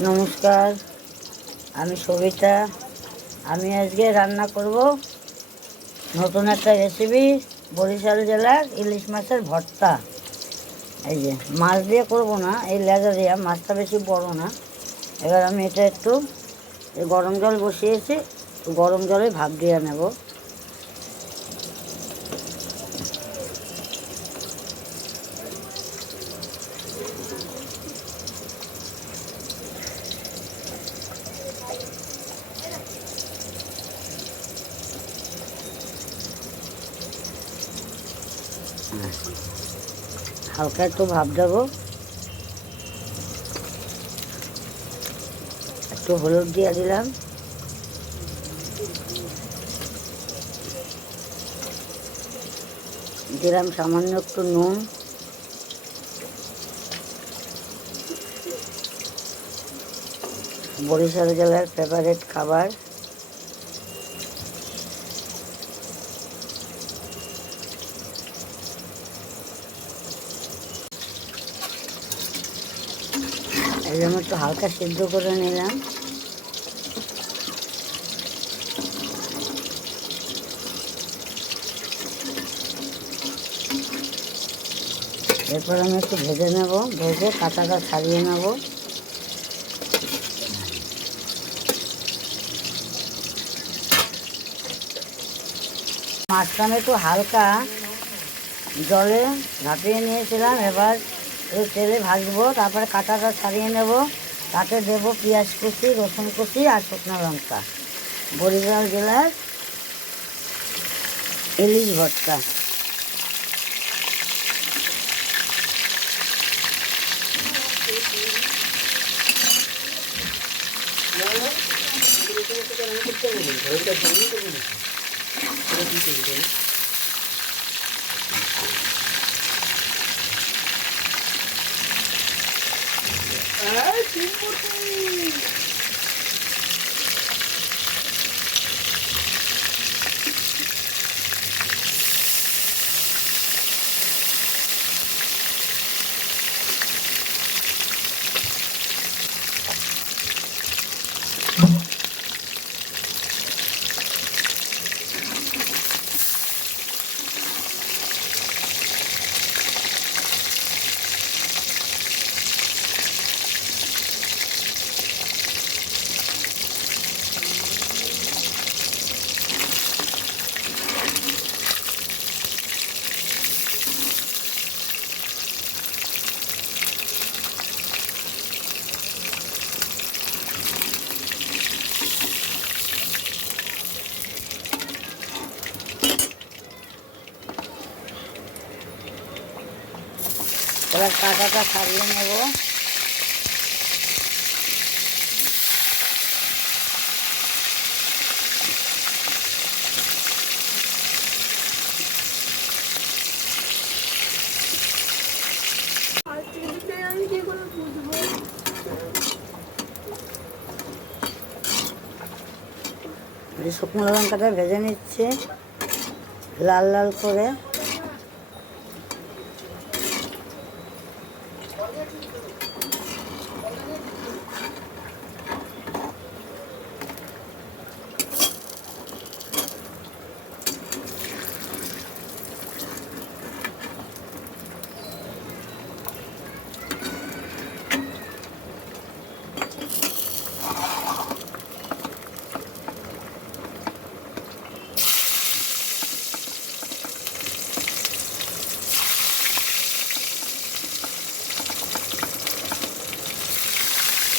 নমস্কার, আমি সবিতা। আমি আজকে রান্না করব নতুন একটা রেসিপি, বরিশাল জেলার ইলিশ মাছের ভর্তা। এই যে মাছ দিয়ে করব না, এই লেজা দিয়ে, মাছটা বেশি বড় না। এবার আমি এটা একটু গরম জল বসিয়েছি, গরম জলে ভাপ দিয়ে নেব। হালকা একটু ভাপ দেবো, একটু হলুদ দিয়ে দিলাম, দিলাম সামান্য একটু নুন, বরিশাল জেলার ফেভারিট খাবার। এই জন্য একটু হালকা সিদ্ধ করে নিলাম। এরপর আমি একটু ভেজে নেব, ভেজে কাঁটাটা ছাড়িয়ে নেব। মাছটা আমি একটু হালকা জলে ভাপিয়ে নিয়েছিলাম, এবার এই তেলে ভাজবো। তারপরে কাঁটাটা ছাড়িয়ে নেব, তাতে দেবো পেঁয়াজ কুচি, রসুন কুচি আর শুকনো লঙ্কা। বরিশাল জেলার ইলিশ ভর্তা। এবার কাঁটাটা ছাড়িয়ে নেব। শুকনো লঙ্কাটা ভেজে নিচ্ছে লাল লাল করে।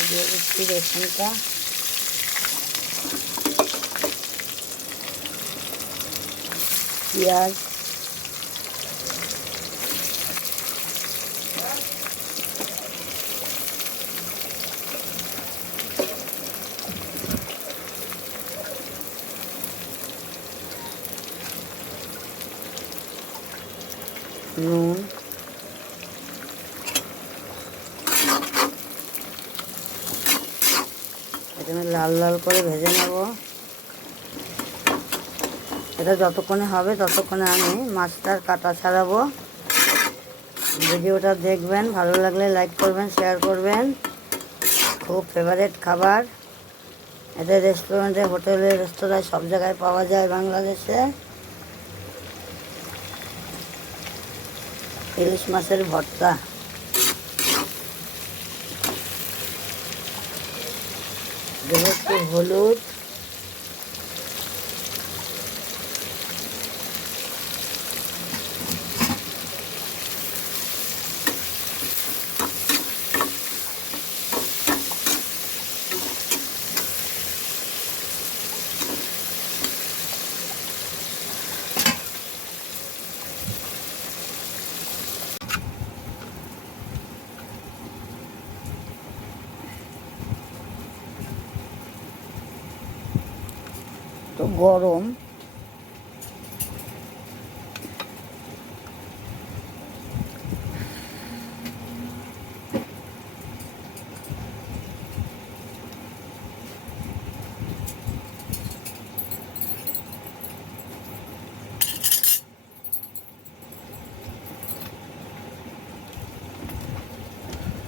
দিয়ে দিচ্ছি রসুনটা, পেঁয়াজ, নুন, এখানে লাল লাল করে ভেজে নেব। এটা যতক্ষণে হবে ততক্ষণে আমি মাছটার কাটা ছাড়াবো। ভিডিওটা দেখবেন, ভালো লাগলে লাইক করবেন, শেয়ার করবেন। খুব ফেভারিট খাবার। এদের রেস্টুরেন্টে, হোটেলে, রেস্তোরাঁয় সব জায়গায় পাওয়া যায় বাংলাদেশে। ইলিশ মাছের ভর্তা। দেবো একটু হলুদ, তো গরম।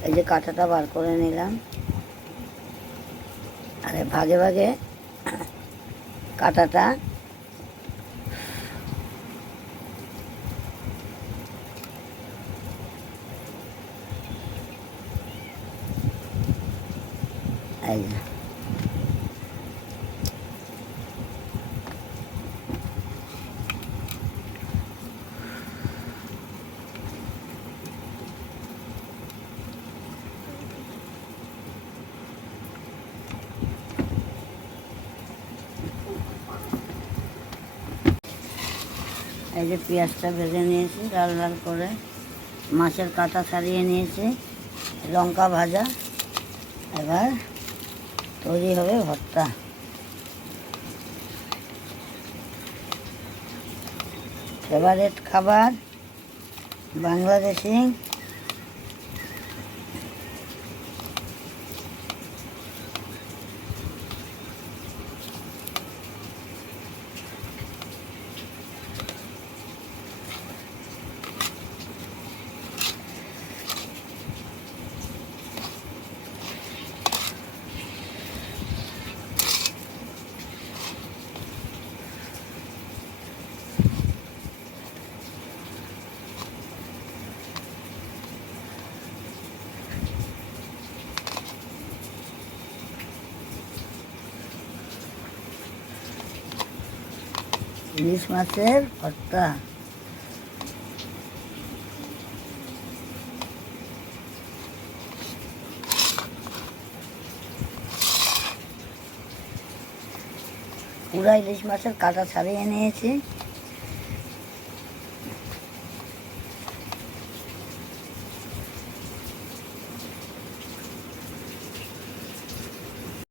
এই যে কাঁটাটা বার করে নিলাম, আরে ভাগে ভাগে কাঁটাটা এই যে এই যে পেঁয়াজটা ভেজে নিয়েছি লাল লাল করে, মাছের কাঁটা ছাড়িয়ে নিয়েছি, লঙ্কা ভাজা। এবার তৈরি হবে ভর্তা। ফেভারিট খাবার বাংলাদেশি। ইলিশ মাছের ভর্তা। পুরা ইলিশ মাছের কাঁটা ছাড়িয়ে নিয়েছি।